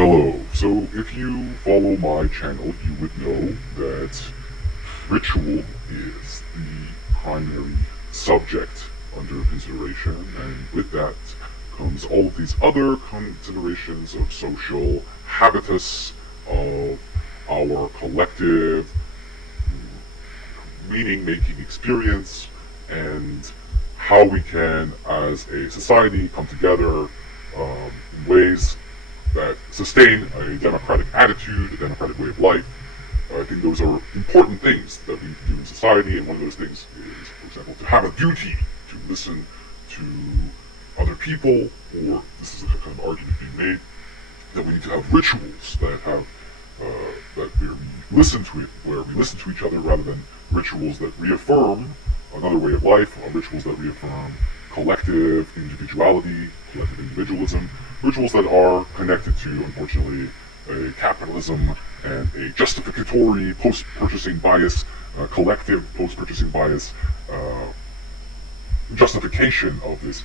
Hello. So if you follow my channel, you would know that ritual is the primary subject under consideration, and with that comes all of these other considerations of social habitus, of our collective meaning-making experience, and how we can, as a society, come together in ways that sustain a democratic attitude, a democratic way of life. I think those are important things that we do in society, and one of those things is, for example, to have a duty to listen to other people, or this is a kind of argument being made, that we need to have rituals that have that where we listen to each other rather than rituals that reaffirm another way of life, or rituals that reaffirm collective individuality, collective individualism, rituals that are connected to, unfortunately, a capitalism and a justificatory post-purchasing bias, collective post-purchasing bias, justification of this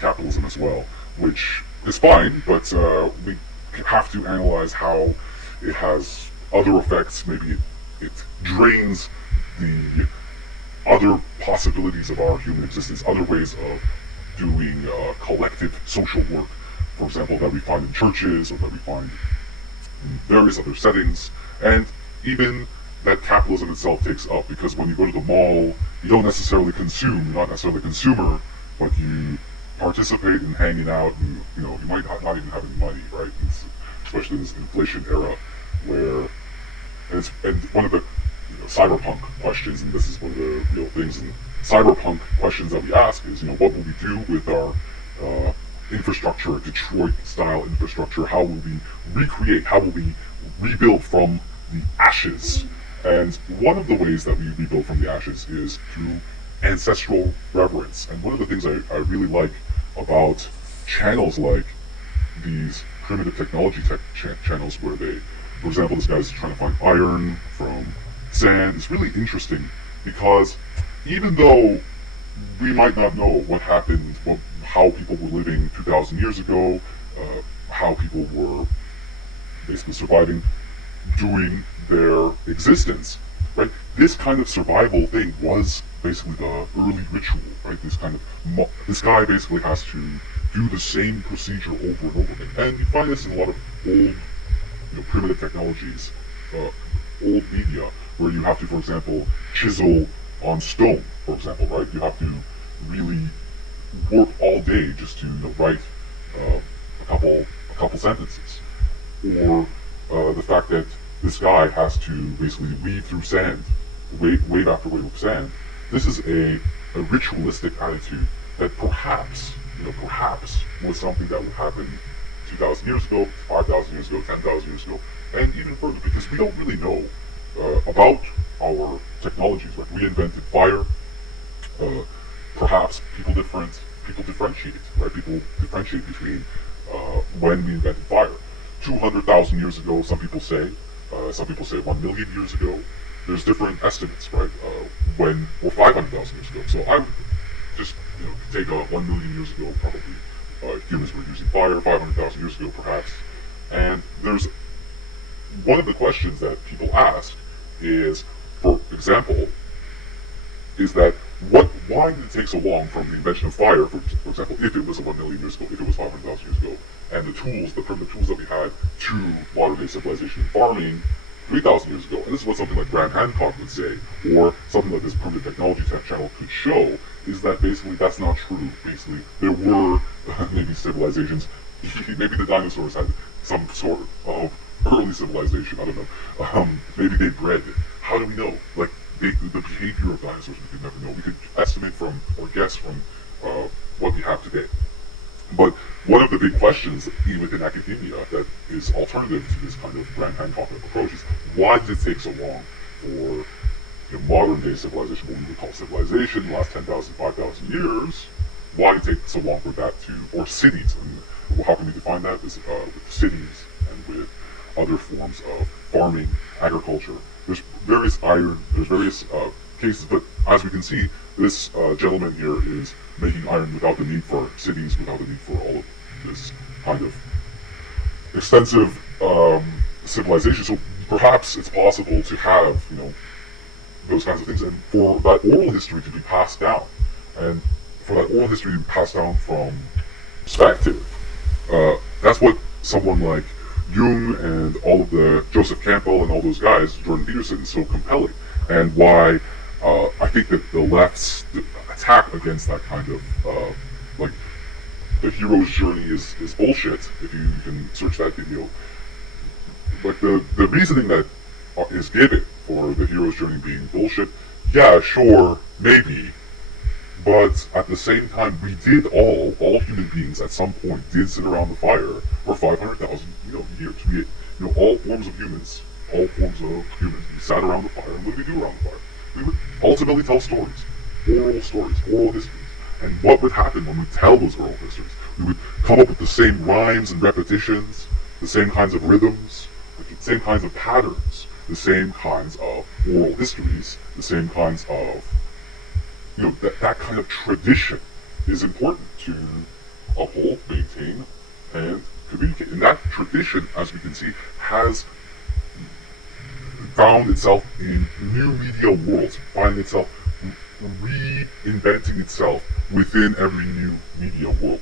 capitalism as well, which is fine, but we have to analyze how it has other effects. Maybe it drains the other possibilities of our human existence, other ways of doing collective social work, for example, that we find in churches or that we find in various other settings, and even that capitalism itself takes up, because when you go to the mall, you don't necessarily consume, you're not necessarily a consumer, but you participate in hanging out, and you might not even have any money, right? Especially in this inflation era, where and one of the cyberpunk questions, and this is one of the real things, and cyberpunk questions that we ask is, what will we do with our infrastructure, Detroit-style infrastructure? How will we recreate? How will we rebuild from the ashes? And one of the ways that we rebuild from the ashes is through ancestral reverence. And one of the things I really like about channels like these primitive technology channels, where they, for example, this guy's trying to find iron from sand, is really interesting, because even though we might not know what happened, how people were living 2,000 years ago, how people were basically surviving during their existence, right? This kind of survival thing was basically the early ritual, right? This guy basically has to do the same procedure over and over again, and you find this in a lot of old, primitive technologies, old media, where you have to, for example, chisel on stone, for example, right? You have to really work all day just to write a couple sentences, or the fact that this guy has to basically weave through sand, wave after wave of sand. This is a ritualistic attitude that perhaps was something that would happen 2,000 years ago, 5,000 years ago, 10,000 years ago, and even further, because we don't really know about our technologies. Right? We invented fire. Perhaps people differentiate, right? People differentiate between when we invented fire. 200,000 years ago, some people say 1 million years ago. There's different estimates, right? Or 500,000 years ago. So I would just take 1 million years ago, probably humans were using fire. 500,000 years ago, perhaps. And there's one of the questions that people ask is, for example, is that why did it take so long from the invention of fire, for example, if it was 1 million years ago, if it was 500,000 years ago, and the primitive tools that we had, to modern-day civilization and farming 3,000 years ago? And this is what something like Graham Hancock would say, or something like this primitive technology channel could show, is that basically that's not true. Basically, there were maybe civilizations, maybe the dinosaurs had some sort of early civilization, I don't know. Maybe they bred. How do we know? Like, the behavior of dinosaurs, we could never know. We could estimate from, or guess from, what we have today. But one of the big questions, even within academia, that is alternative to this kind of Graham Hancock approach is, why did it take so long for modern-day civilization, what we would call civilization, the last 10,000, 5,000 years, why did it take so long for that to, or cities, and how can we define that? Is with cities and with other forms of farming, agriculture. There's various cases, but as we can see, this gentleman here is making iron without the need for cities, without the need for all of this kind of extensive civilization. So perhaps it's possible to have, those kinds of things, and for that oral history to be passed down, and for that oral history to be passed down from perspective. That's what someone like Jung and all of the Joseph Campbell and all those guys, Jordan Peterson, is so compelling, and why I think that the left's attack against that kind of like the hero's journey is bullshit. If you can search that video, like the reasoning that is given for the hero's journey being bullshit, yeah, sure, maybe, but at the same time, we did all human beings at some point did sit around the fire for 500,000 years. We, all forms of humans, we sat around the fire, and what did we do around the fire? We would ultimately tell stories, oral histories, and what would happen when we tell those oral histories? We would come up with the same rhymes and repetitions, the same kinds of rhythms, the same kinds of patterns, the same kinds of oral histories, the same kinds of, that kind of tradition is important to uphold, maintain, and communicate. And that tradition, as we can see, has found itself in new media worlds, finding itself reinventing itself within every new media world.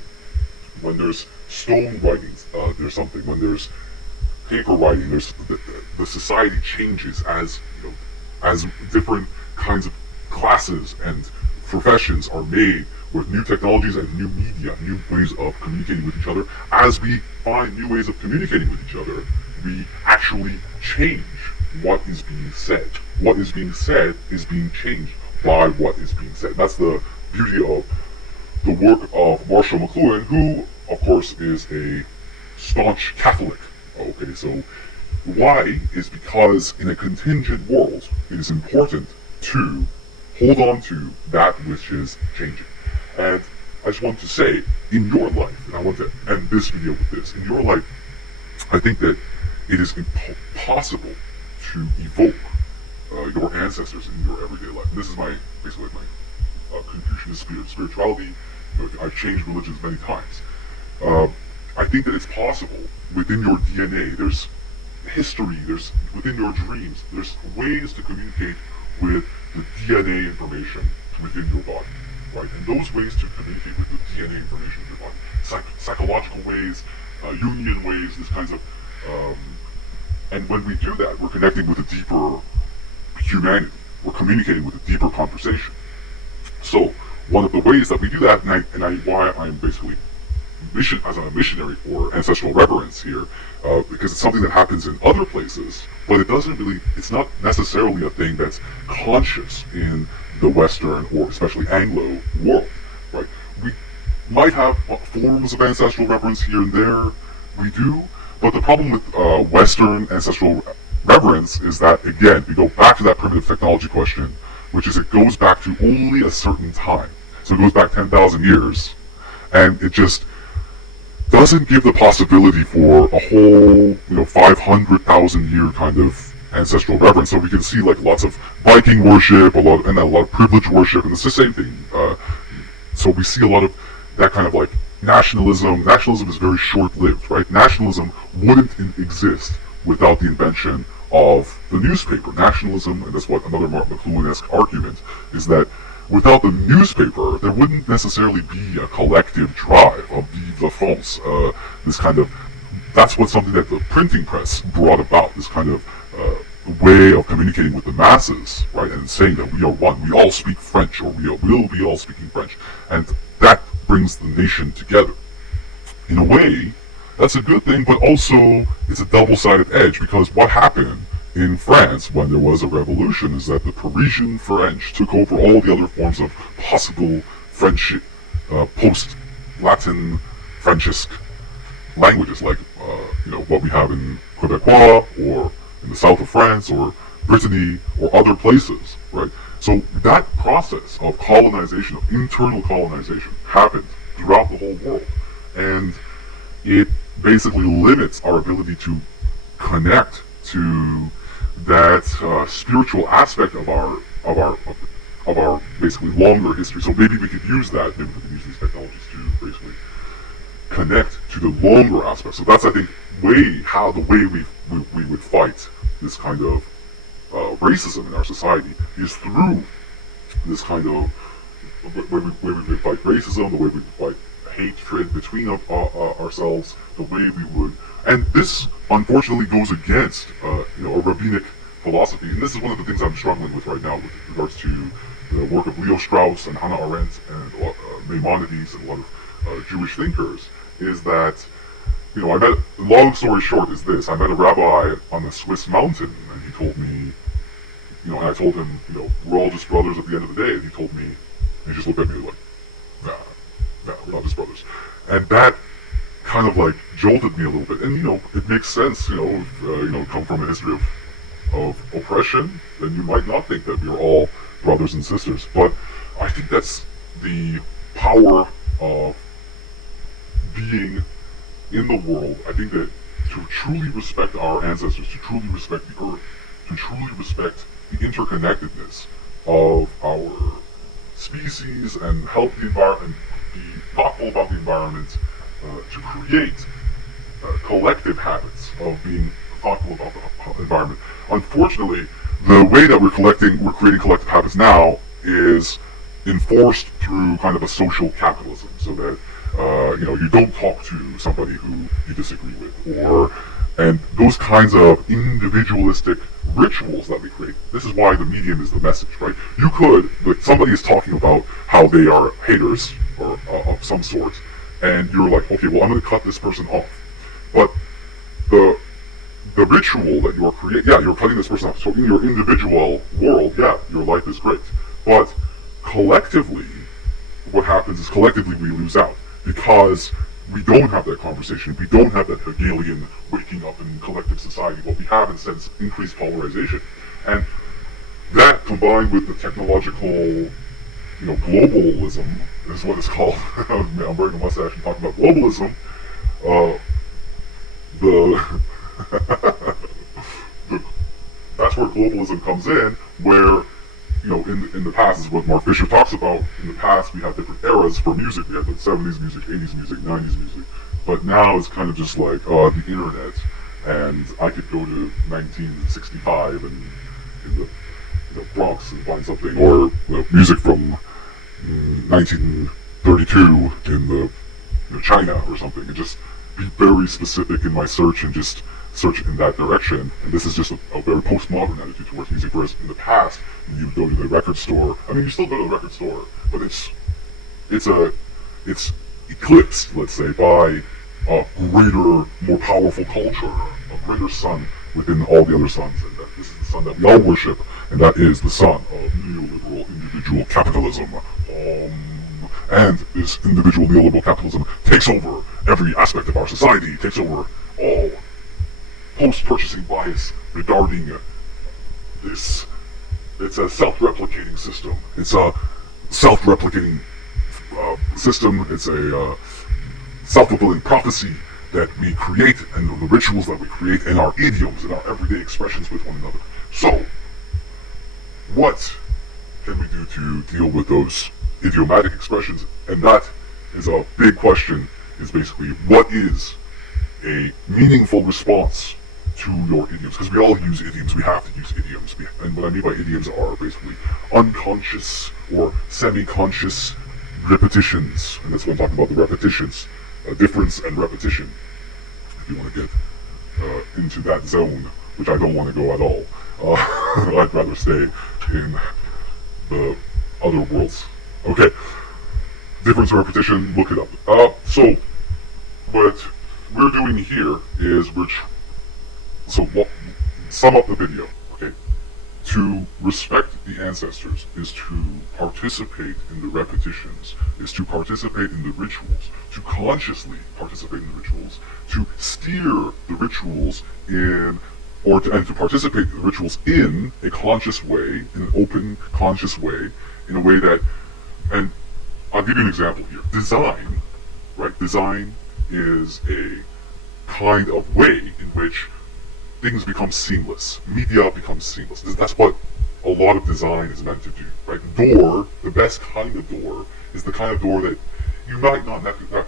When there's stone writings, there's something. When there's paper writing, there's the society changes as as different kinds of classes and professions are made with new technologies and new media, new ways of communicating with each other. As we find new ways of communicating with each other, we actually change what is being said. What is being said is being changed by what is being said. That's the beauty of the work of Marshall McLuhan, who, of course, is a staunch Catholic. Okay, so why is because in a contingent world, it is important to hold on to that which is changing. And I just want to say, in your life, and I want to end this video with this, in your life, I think that it is impossible to evoke your ancestors in your everyday life. And this is basically my Confucianist spirituality. I've changed religions many times. I think that it's possible within your DNA. There's history. There's within your dreams. There's ways to communicate with the DNA information within your body, right? And those ways to communicate with the DNA information in your body, psychological ways, Jungian ways, these kinds of, and when we do that, we're connecting with a deeper humanity. We're communicating with a deeper conversation. So one of the ways that we do that, why I'm basically as a missionary for ancestral reverence here, because it's something that happens in other places, but it's not necessarily a thing that's conscious in the Western or especially Anglo world, right? We might have forms of ancestral reverence here and there, we do, but the problem with Western ancestral reverence is that, again, we go back to that primitive technology question, which is it goes back to only a certain time. So it goes back 10,000 years, and it just doesn't give the possibility for a whole, 500,000 year kind of ancestral reverence. So we can see like lots of Viking worship, a lot of privilege worship, and it's the same thing. So we see a lot of that kind of like nationalism. Nationalism is very short-lived, right? Nationalism wouldn't exist without the invention of the newspaper. Nationalism, and that's what another McLuhan-esque argument is, that without the newspaper, there wouldn't necessarily be a collective drive of Vive la France. That's something that the printing press brought about, this kind of way of communicating with the masses, right, and saying that we are one, we all speak French, or we will be all speaking French, and that brings the nation together. In a way, that's a good thing, but also it's a double-sided edge, because what happened in France when there was a revolution is that the Parisian French took over all the other forms of possible French, post-Latin Frenchisk languages, like what we have in Quebecois, or in the south of France, or Brittany, or other places, right? So that process of colonization, of internal colonization, happened throughout the whole world, and it basically limits our ability to connect to that spiritual aspect of our basically longer history. So maybe we could use that. Maybe we could use these technologies to basically connect to the longer aspect. So that's, I think, the way we would fight this kind of racism in our society is through this kind of way we would fight racism, the way we would fight hatred between ourselves, the way we would, and this unfortunately goes against a rabbinic philosophy, and this is one of the things I'm struggling with right now with regards to the work of Leo Strauss and Hannah Arendt and Maimonides and a lot of Jewish thinkers, is that I met, long story short is this, I met a rabbi on the Swiss mountain, and he told me, and I told him, we're all just brothers at the end of the day, and he told me, he just looked at me like, nah, we're not just brothers. And that kind of like jolted me a little bit, and it makes sense, if, come from a history of oppression, then you might not think that we're all brothers and sisters, but I think that's the power of being in the world. I think that to truly respect our ancestors, to truly respect the earth, to truly respect the interconnectedness of our species and help the environment, be thoughtful about the environment, to create collective habits of being thoughtful about the environment. Unfortunately, the way that we're creating collective habits now is enforced through kind of a social capitalism, so that you don't talk to somebody who you disagree with, and those kinds of individualistic rituals that we create. This is why the medium is the message, right? You could, like, somebody is talking about how they are haters or of some sort, and you're like, okay, well, I'm going to cut this person off, but the ritual that you are creating, yeah, you're cutting this person off. So in your individual world, yeah, your life is great, but collectively, what happens is collectively we lose out, because we don't have that conversation. We don't have that Hegelian waking up in collective society. What we have instead is increased polarization. And that, combined with the technological, globalism, is what it's called. I'm wearing a mustache and talking about globalism. That's where globalism comes in, where in the past, is what Mark Fisher talks about. In the past, we had different eras for music. We had the 70s music, 80s music, 90s music. But now it's kind of just like the internet, and I could go to 1965 and in the Bronx and find something, or music from 1932 in the China or something, and just be very specific in my search and just search in that direction. And this is just a very postmodern attitude towards music, whereas in the past, when you go to the record store, I mean, you still go to the record store, but it's eclipsed, let's say, by a greater, more powerful culture, a greater sun within all the other suns, and that this is the sun that we all worship, and that is the sun of neoliberal individual capitalism. And this individual neoliberal capitalism takes over every aspect of our society, takes over all post-purchasing bias regarding this. It's a self-replicating system. It's a self-replicating system. It's a self-fulfilling prophecy that we create, and the rituals that we create, and our idioms and our everyday expressions with one another. So, what can we do to deal with those idiomatic expressions? And that is a big question, is basically, what is a meaningful response to your idioms? Because we all use idioms, we have to use idioms. And what I mean by idioms are basically unconscious or semi-conscious repetitions. And that's what I'm talking about, the repetitions. Difference and repetition. If you want to get into that zone, which I don't want to go at all. I'd rather stay in the other worlds. Okay. Difference and repetition, look it up. So, what we're doing here is sum up the video, okay? To respect the ancestors is to participate in the repetitions, is to participate in the rituals, to consciously participate in the rituals, to steer the rituals and to participate in the rituals in a conscious way, in an open, conscious way, in a way that, and I'll give you an example here. Design, right? Design is a kind of way in which things become seamless. Media becomes seamless. That's what a lot of design is meant to do, right? Door, the best kind of door, is the kind of door that you might not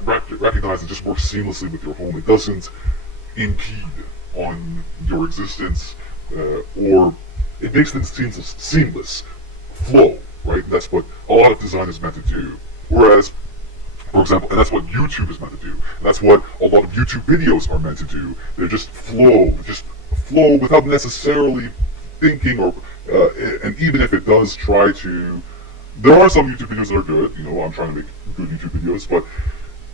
recognize and just works seamlessly with your home. It doesn't impede on your existence, or it makes things seem seamless, flow, right? That's what a lot of design is meant to do. Whereas, for example, and that's what YouTube is meant to do. And that's what a lot of YouTube videos are meant to do. They just flow without necessarily thinking, or and even if it does try to, there are some YouTube videos that are good. I'm trying to make good YouTube videos, but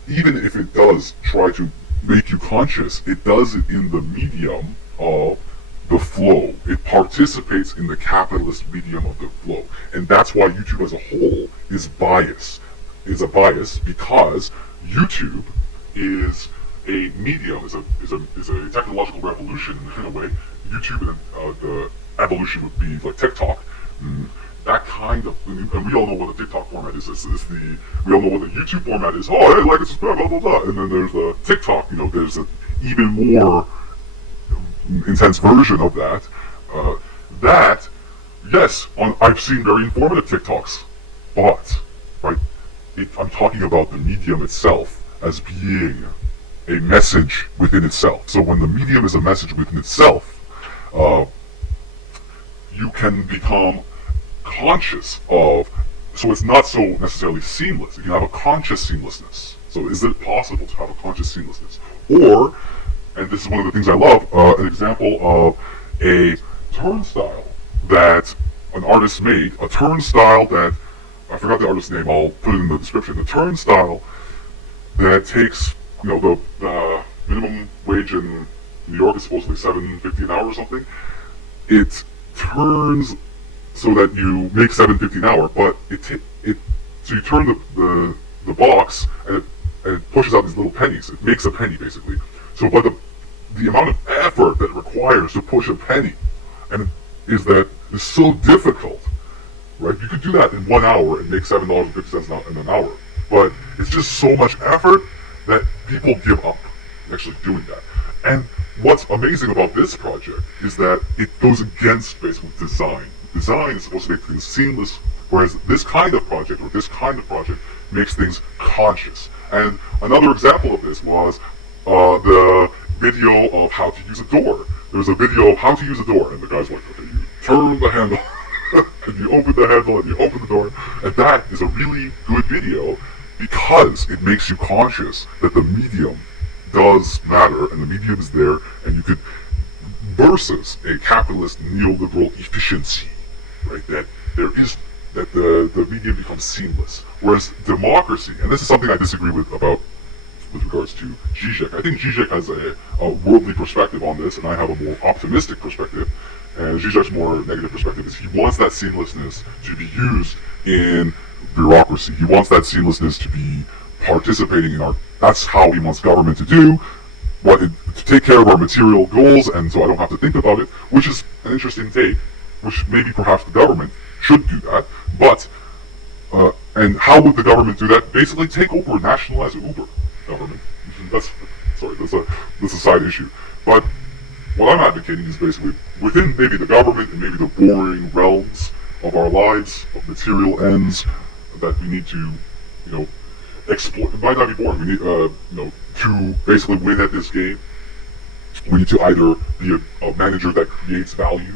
even if it does try to make you conscious, it does it in the medium of the flow. It participates in the capitalist medium of the flow, and that's why YouTube as a whole is biased. Is a bias because YouTube is a medium, is a technological revolution in a way. YouTube and the evolution would be like TikTok. That kind of, and we all know what the TikTok format is. We all know what the YouTube format is. Oh, hey, like, subscribe, blah, blah, blah. And then there's the TikTok, there's an even more intense version of that. Yes, I've seen very informative TikToks, but, right, I'm talking about the medium itself as being a message within itself. So when the medium is a message within itself, you can become conscious of, so it's not so necessarily seamless. You can have a conscious seamlessness. So is it possible to have a conscious seamlessness? Or, and this is one of the things I love, an example of a turnstile that an artist made, a turnstile that, I forgot the artist's name, I'll put it in the description, the turnstile that takes, the minimum wage in New York is supposedly $7.50 an hour or something. It turns so that you make $7.50 an hour, but so you turn the box and it pushes out these little pennies. It makes a penny basically. So, but the amount of effort that it requires to push a penny, and is so difficult, right? You could do that in 1 hour and make $7.50 in an hour, but it's just so much effort that people give up actually doing that. And what's amazing about this project is that it goes against basically design. Design is supposed to make things seamless, whereas this kind of project makes things conscious. And another example of this was the video of how to use a door. There was a video of how to use a door, and the guy's like, okay, you turn the handle, and you open the handle, and you open the door. And that is a really good video because it makes you conscious that the medium does matter, and the medium is there, and you could, versus a capitalist neoliberal efficiency, right? That the medium becomes seamless. Whereas democracy, and this is something I disagree with regards to Zizek. I think Zizek has a worldly perspective on this, and I have a more optimistic perspective. And Zizek's more negative perspective is he wants that seamlessness to be used in bureaucracy. He wants that seamlessness to be participating in that's how he wants government to do, to take care of our material goals, and so I don't have to think about it, which is an interesting take, which maybe perhaps the government should do that, but, and how would the government do that? Basically take over and nationalize Uber government. That's a side issue. But what I'm advocating is basically within maybe the government and maybe the boring realms of our lives, of material ends, that we need to, exploit. It might not be boring. We need, to basically win at this game, we need to either be a manager that creates value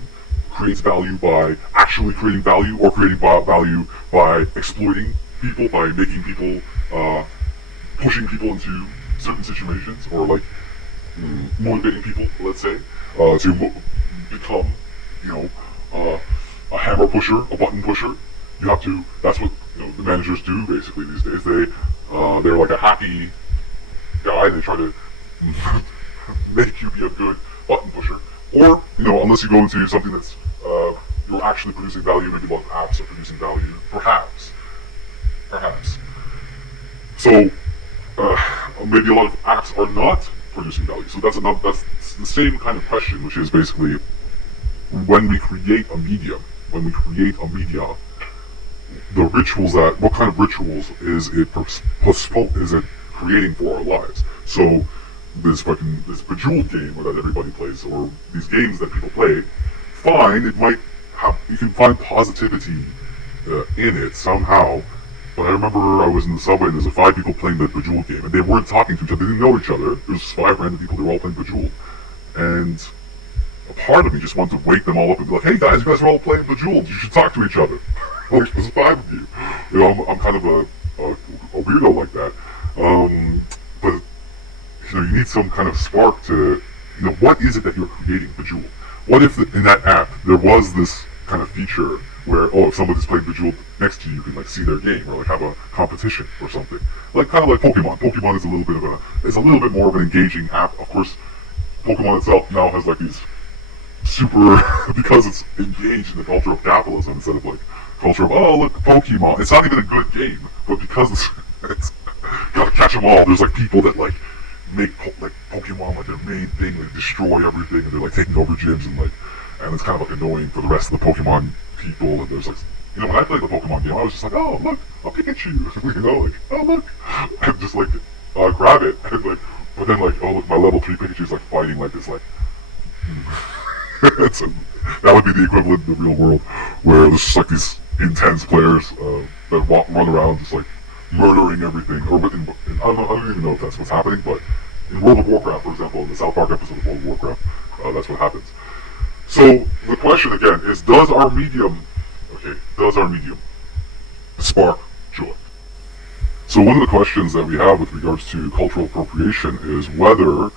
by actually creating value, or creating value by exploiting people, by making people, pushing people into certain situations, or like motivating people, let's say, to become, a hammer pusher, a button pusher. You have to. That's what the managers do basically these days. They're like a happy guy. They try to make you be a good button pusher, or unless you go into something that's you're actually producing value. Maybe a lot of apps are producing value, perhaps. So maybe a lot of apps are not producing value. So that's the same kind of question, which is basically when we create a media, the rituals what kind of rituals is it creating for our lives? So this Bejeweled game that everybody plays, or these games that people play, fine, you can find positivity in it somehow, But I remember I was in the subway and there's 5 people playing the Bejeweled game, and they weren't talking to each other. They didn't know each other. There was 5 random people. They were all playing Bejeweled, and a part of me just wanted to wake them all up and be like, "Hey guys, you guys are all playing Bejeweled. You should talk to each other." Like, there's 5 of you. You know, I'm kind of a weirdo like that. But you know, you need some kind of spark to, you know, what is it that you're creating, Bejeweled? What if in that app there was this kind of feature where, oh, if somebody's playing Bejeweled next to you, you can like see their game or like have a competition or something, like kind of like Pokemon. Pokemon is a little bit more of an engaging app. Of course, Pokemon itself now has like these super because it's engaged in the culture of capitalism instead of like culture of, oh look, Pokemon. It's not even a good game, but because it's gotta catch them all. There's like people that like make like Pokemon like their main thing, like destroy everything, and they're like taking over gyms and it's kind of like annoying for the rest of the Pokemon people. And there's like, you know, when I played the Pokemon game, I was just like, oh look, a Pikachu, you know, like, oh look, and just like grab it, and like, but then like, oh look, my level 3 Pikachu's like fighting like this, like. So that would be the equivalent in the real world, where there's just like these intense players that run around just like murdering everything. Or I don't even know if that's what's happening, but in World of Warcraft, for example, in the South Park episode of World of Warcraft, that's what happens. So the question again is, does our medium spark joy? So one of the questions that we have with regards to cultural appropriation is whether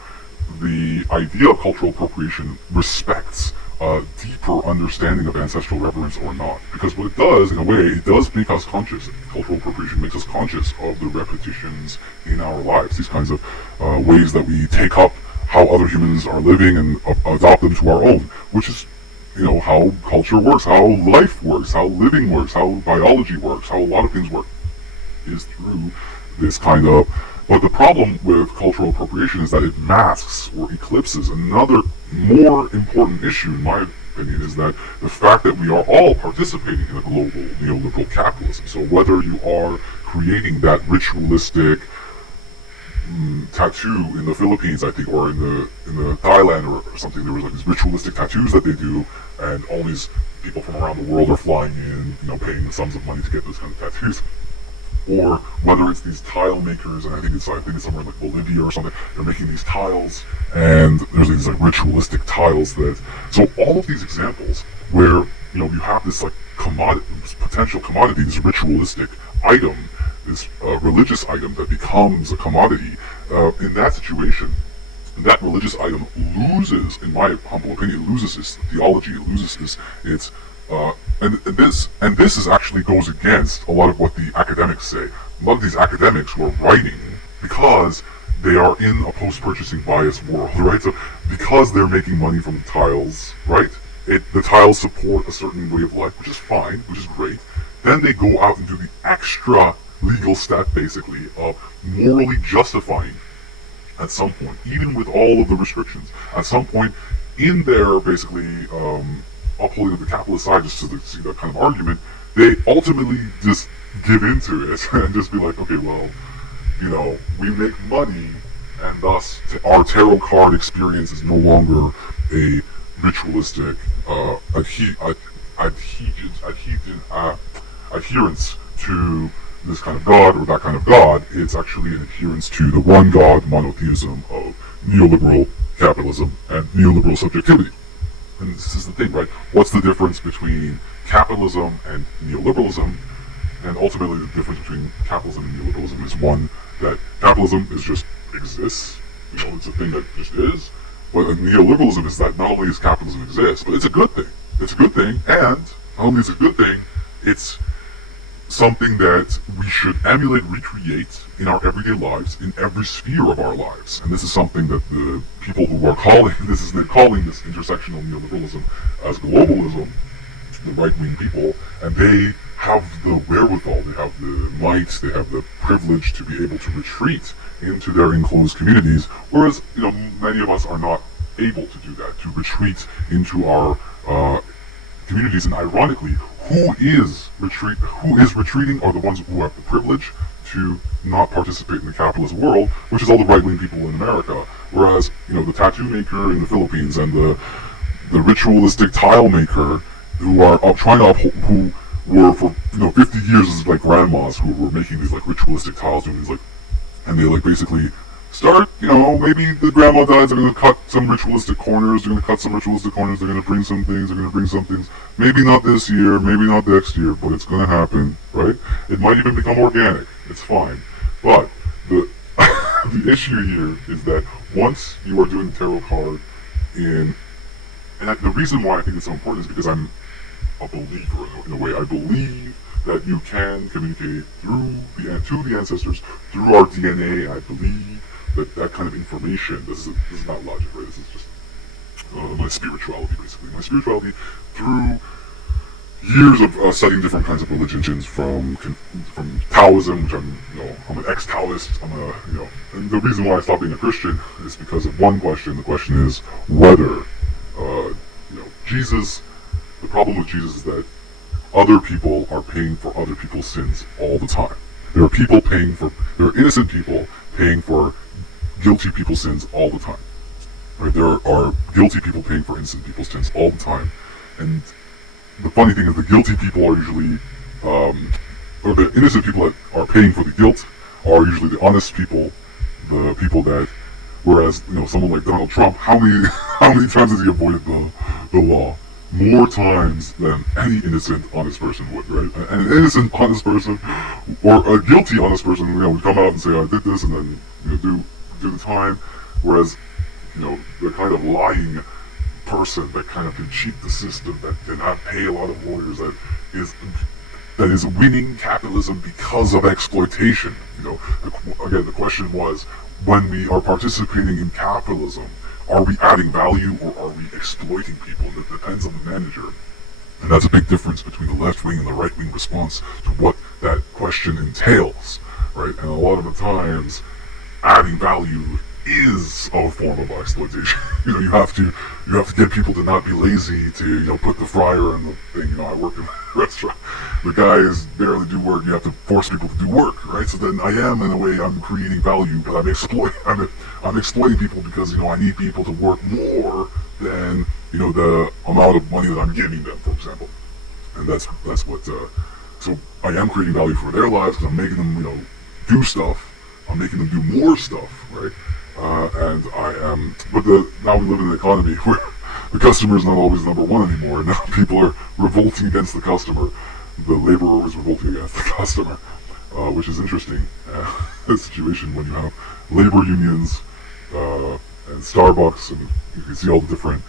the idea of cultural appropriation respects a deeper understanding of ancestral reverence or not. Because what it does, in a way, it does make us conscious. Cultural appropriation makes us conscious of the repetitions in our lives, these kinds of ways that we take up how other humans are living and adopt them to our own, which is, you know, how culture works, how life works, how living works, how biology works, how a lot of things work, is through this kind of. But the problem with cultural appropriation is that it masks or eclipses another more important issue, in my opinion, is that the fact that we are all participating in a global neoliberal capitalism. So whether you are creating that ritualistic tattoo in the Philippines, I think, or in the Thailand or something, there was like these ritualistic tattoos that they do, and all these people from around the world are flying in, you know, paying sums of money to get those kind of tattoos. Or whether it's these tile makers, and I think it's somewhere like Bolivia or something, they're making these tiles, and there's these like ritualistic tiles that. So all of these examples where, you know, you have this like potential commodity, this ritualistic item, this religious item that becomes a commodity. In that situation, that religious item loses, in my humble opinion, loses its theology, it loses its and this is actually goes against a lot of what the academics say. A lot of these academics who are writing because they are in a post-purchasing bias world, right? So because they're making money from the tiles, right? The tiles support a certain way of life, which is fine, which is great. Then they go out and do the extra legal step, basically, of morally justifying at some point, even with all of the restrictions, at some point in their basically upholding of the capitalist side, just to see that kind of argument, they ultimately just give into it and just be like, okay, well, you know, we make money, and thus our tarot card experience is no longer a ritualistic adherence to this kind of god or that kind of god. It's actually an adherence to the one god monotheism of neoliberal capitalism and neoliberal subjectivity. And this is the thing, right? What's the difference between capitalism and neoliberalism? And ultimately the difference between capitalism and neoliberalism is one, that capitalism is just exists, you know, it's a thing that just is. But neoliberalism is that not only does capitalism exist, but it's a good thing. It's a good thing, and not only is it a good thing, it's something that we should emulate, recreate in our everyday lives, in every sphere of our lives. And this is something that the people who are calling this intersectional neoliberalism as globalism, the right-wing people, and they have the wherewithal, they have the might, they have the privilege to be able to retreat into their enclosed communities, whereas, you know, many of us are not able to do that, to retreat into our communities. And ironically, who is retreating are the ones who have the privilege to not participate in the capitalist world, which is all the right-wing people in America. Whereas, you know, the tattoo maker in the Philippines and the ritualistic tile maker who are trying to uphold, who were for 50 years like grandmas who were making these like ritualistic tiles, doing these like, and they like basically start, maybe the grandma dies, they're going to cut some ritualistic corners, they're going to cut some ritualistic corners, they're going to bring some things, they're going to bring some things, maybe not this year, maybe not next year, but it's going to happen, right? It might even become organic, it's fine. But the the issue here is that once you are doing the tarot card and the reason why I think it's so important is because I'm a believer in a way. I believe that you can communicate to the ancestors through our DNA. I believe that kind of information. This is not logic, right? This is just my spirituality, basically. My spirituality through years of studying different kinds of religions, from Taoism, which I'm an ex-Taoist. And the reason why I stopped being a Christian is because of one question. The question is whether, Jesus. The problem with Jesus is that other people are paying for other people's sins all the time. There are innocent people paying for guilty people's sins all the time. Right? There are guilty people paying for innocent people's sins all the time. And the funny thing is the guilty people are usually, or the innocent people that are paying for the guilt are usually the honest people, the people that, whereas, someone like Donald Trump, how many times has he avoided the law? More times than any innocent, honest person would, right? And an innocent, honest person, or a guilty, honest person, would come out and say, I did this, and then, do the time. Whereas, the kind of lying person that kind of can cheat the system, that cannot pay a lot of lawyers, that is winning capitalism because of exploitation. Again, the question was, when we are participating in capitalism, are we adding value or are we exploiting people? And it depends on the manager. And that's a big difference between the left wing and the right wing response to what that question entails, right? And a lot of the times, adding value is a form of exploitation. You have to get people to not be lazy, to put the fryer in the thing. I work in a restaurant. The guys barely do work. You have to force people to do work, right? So then I am, in a way, I'm creating value, but I'm exploiting people because I need people to work more than the amount of money that I'm giving them, for example. And that's what. So I am creating value for their lives because I'm making them do stuff. I'm making them do more stuff, right? And I am, but now we live in an economy where the customer is not always number one anymore, and now people are revolting against the customer. The laborer is revolting against the customer, which is interesting. The situation when you have labor unions and Starbucks, and you can see all the different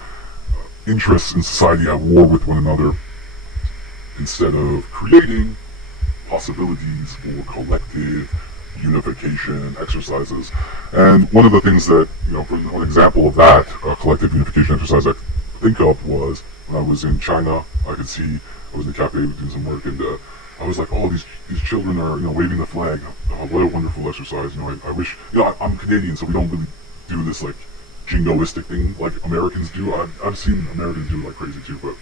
interests in society at war with one another, instead of creating possibilities for collective unification exercises. And one of the things that, for an example of that collective unification exercise I think of was when I was in China. I was in the cafe doing some work, and I was like, oh, these children are, waving the flag. What a wonderful exercise. I wish, I'm Canadian, so we don't really do this like jingoistic thing like Americans do. I've seen Americans do it like crazy too, but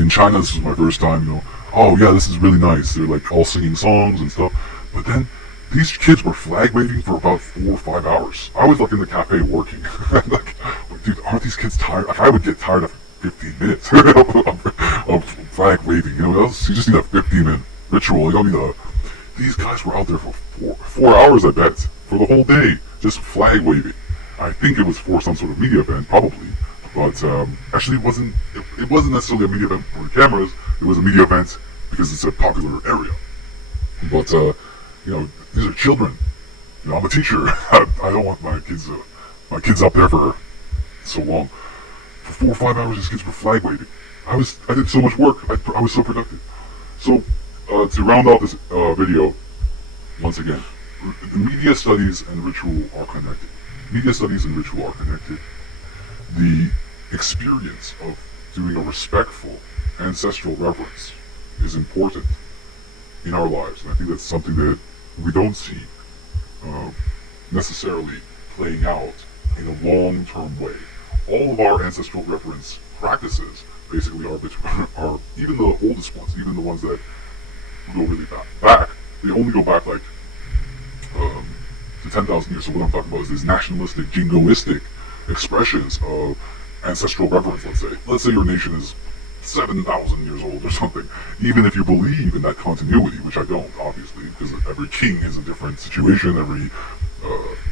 in China, this was my first time, oh yeah, this is really nice. They're like all singing songs and stuff. But then these kids were flag waving for about 4 or 5 hours. I was like in the cafe working. Like, dude, aren't these kids tired? Like, I would get tired after 15 minutes of flag waving. You just need a 15-minute ritual. You don't need These guys were out there for 4 hours, I bet, for the whole day, just flag waving. I think it was for some sort of media event, probably. But actually, it wasn't necessarily a media event for the cameras. It was a media event because it's a popular area. But these are children. I'm a teacher. I don't want my kids up there for so long. For 4 or 5 hours, these kids were flag waving. I did so much work. I was so productive. So to round out this video, once again, media studies and ritual are connected. Media studies and ritual are connected. The experience of doing a respectful ancestral reverence is important in our lives, and I think that's something that we don't see necessarily playing out in a long-term way. All of our ancestral reverence practices basically are even the oldest ones, even the ones that go really back, they only go back like to 10,000 years. So what I'm talking about is these nationalistic, jingoistic expressions of ancestral reverence, let's say. Let's say your nation is 7,000 years old or something. Even if you believe in that continuity, which I don't, obviously, because every king is a different situation, every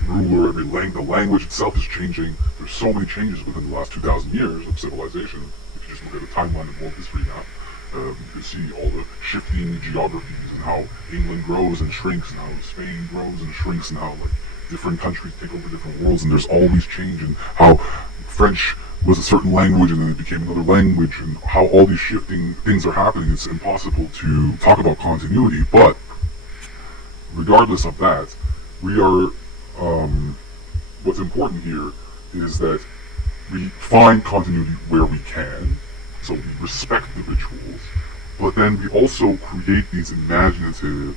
ruler, the language itself is changing. There's so many changes within the last 2,000 years of civilization. If you just look at the timeline of world history now, you can see all the shifting geographies and how England grows and shrinks, and how Spain grows and shrinks, and how like different countries take over different worlds, and there's always change, and how French was a certain language and then it became another language, and how all these shifting things are happening. It's impossible to talk about continuity, but regardless of that, we are, what's important here is that we find continuity where we can, so we respect the rituals, but then we also create these imaginative,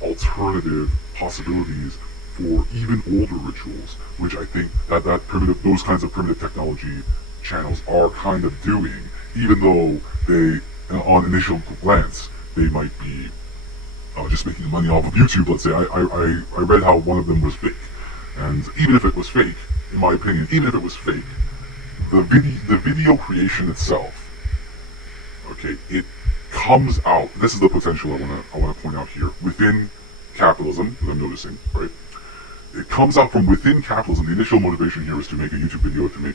alternative possibilities for even older rituals, which I think those kinds of primitive technology channels are kind of doing, even though they, on initial glance, they might be just making money off of YouTube. Let's say I read how one of them was fake, and even if it was fake, in my opinion, even if it was fake, the video creation itself, okay, it comes out. This is the potential I want to point out here within capitalism that I'm noticing, right? It comes out from within capitalism. The initial motivation here is to make a YouTube video to make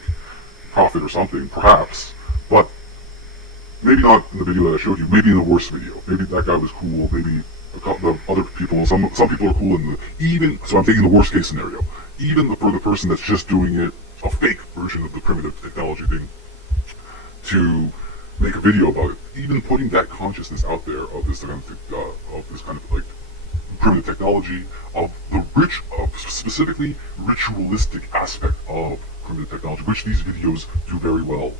profit or something, perhaps, but maybe not in the video that I showed you. Maybe in the worst video. Maybe that guy was cool. Maybe a couple of other people. Some people are cool so I'm taking the worst case scenario. Even for the person that's just doing it, a fake version of the primitive technology thing, to make a video about it. Even putting that consciousness out there of this kind of like primitive technology, of specifically ritualistic aspect of primitive technology, which these videos do very well.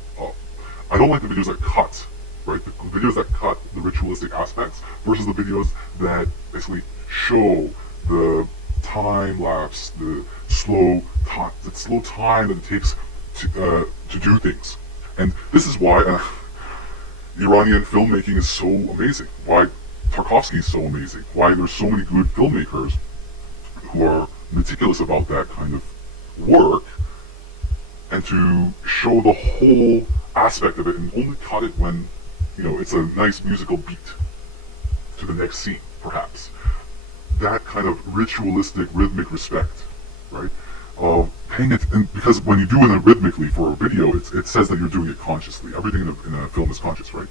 I don't like the videos that cut, right? The videos that cut the ritualistic aspects versus the videos that basically show the time lapse, the slow time that it takes to do things. And this is why Iranian filmmaking is so amazing. Why Tarkovsky is so amazing. Why there's so many good filmmakers who are meticulous about that kind of work, and to show the whole aspect of it and only cut it when, it's a nice musical beat to the next scene, perhaps. That kind of ritualistic, rhythmic respect, right? Of paying it, and because when you do it rhythmically for a video, it says that you're doing it consciously. Everything in a film is conscious, right?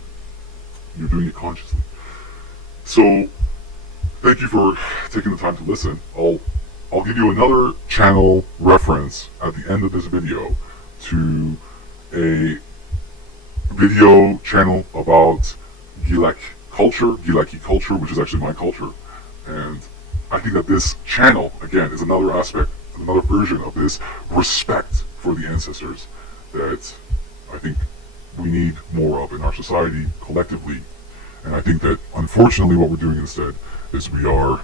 You're doing it consciously. So, thank you for taking the time to listen. I'll give you another channel reference at the end of this video to a video channel about Gilaki culture, which is actually my culture. And I think that this channel, again, is another aspect, another version of this respect for the ancestors that I think we need more of in our society collectively. And I think that, unfortunately, what we're doing instead is we're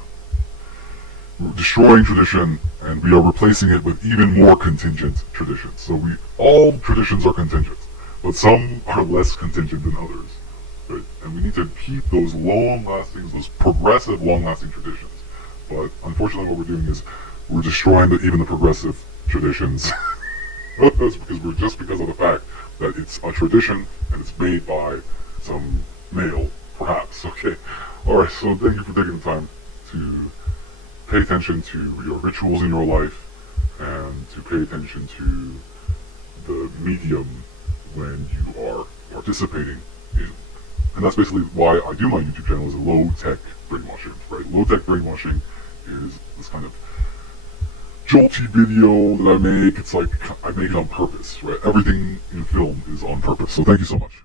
destroying tradition, and we are replacing it with even more contingent traditions. So all traditions are contingent, but some are less contingent than others. Right? And we need to keep those those progressive, long-lasting traditions. But unfortunately, what we're doing is we're destroying even the progressive traditions because of the fact that it's a tradition and it's made by some male, perhaps. Okay. All right. So thank you for taking the time to pay attention to your rituals in your life and to pay attention to the medium when you are participating in. And that's basically why I do my YouTube channel, is a low-tech brainwashing, right? Low-tech brainwashing is this kind of jolty video that I make. It's like I make it on purpose, right? Everything in film is on purpose. So thank you so much.